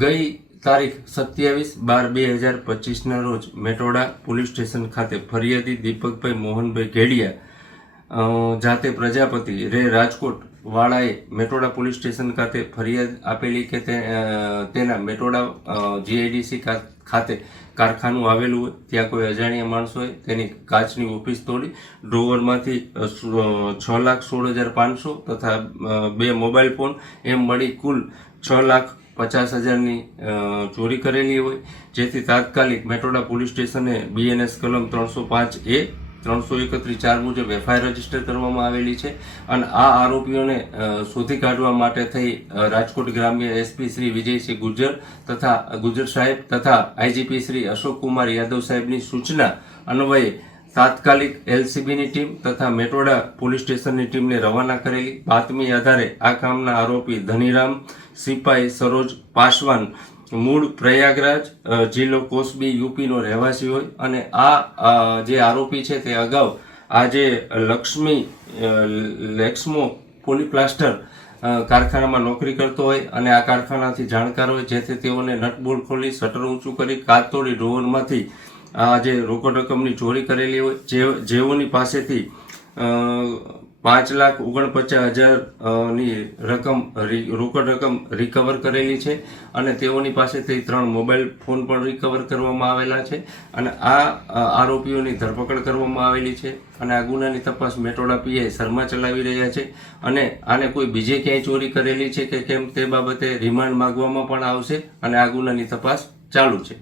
ગઈ તારીખ 27/12/2025 રોજ મેટોડા પોલીસ સ્ટેશન ખાતે ફરિયાદી દીપકભાઈ મોહનભાઈ ઘેડિયા જાતે પ્રજાપતિ રે રાજકોટ વાળાએ મેટોડા પોલીસ સ્ટેશન ખાતે ફરિયાદ આપેલી કે તેના મેટોડા જીઆઈડીસી ખાતે કારખાનું આવેલું હોય, ત્યાં કોઈ અજાણ્યા માણસોએ તેની કાચની ઓફિસ તોડી ડ્રોવરમાંથી 6,16,500 તથા 2 મોબાઈલ ફોન એમ મળી કુલ 6,50,000ની ચોરી કરેલી હોય, જેથી તાત્કાલિક મેટોડા પોલીસ સ્ટેશને BNS કલમ 305A 331(4) મુજબ FIR રજીસ્ટર કરવામાં આવેલી છે અને આ આરોપીઓને શોધી કાઢવા માટે થઈ રાજકોટ ગ્રામ્ય SP શ્રી વિજયસિંહ ગુજર તથા ગુજર સાહેબ તથા IGP શ્રી અશોક કુમાર યાદવ સાહેબની સૂચના અન્વયે તાત્કાલિક LCBની ટીમ તથા મેટોડા પોલીસ સ્ટેશનની ટીમને રવાના કરેલી. બાતમી આધારે આ કામના આરોપી ધનીરામ સિપાઈ સરોજ પાસવાન મૂળ પ્રયાગરાજ જિલ્લો કોસબી UPનો રહેવાસી હોય અને આ જે આરોપી છે તે અગાઉ આ જે લેક્સમો પોલીપ્લાસ્ટર કારખાનામાં નોકરી કરતો હોય અને આ કારખાનાથી જાણકાર હોય, જેથી તેઓને નટબોલ્ટ ખોલી શટર ઊંચું કરી કાચ તોડી ડ્રોવરમાંથી આ જે રોકડ રકમની ચોરી કરેલી હોય, જેઓની પાસેથી 5,49,000ની રોકડ રકમ રિકવર કરેલી છે અને તેઓની પાસેથી 3 મોબાઈલ ફોન પણ રિકવર કરવામાં આવેલા છે અને આ આરોપીઓની ધરપકડ કરવામાં આવેલી છે અને આ ગુનાની તપાસ મેટોડા PI શર્મા ચલાવી રહ્યા છે અને આને કોઈ બીજે ક્યાંય ચોરી કરેલી છે કે કેમ તે બાબતે રિમાન્ડ માંગવામાં પણ આવશે અને આ ગુનાની તપાસ ચાલુ છે.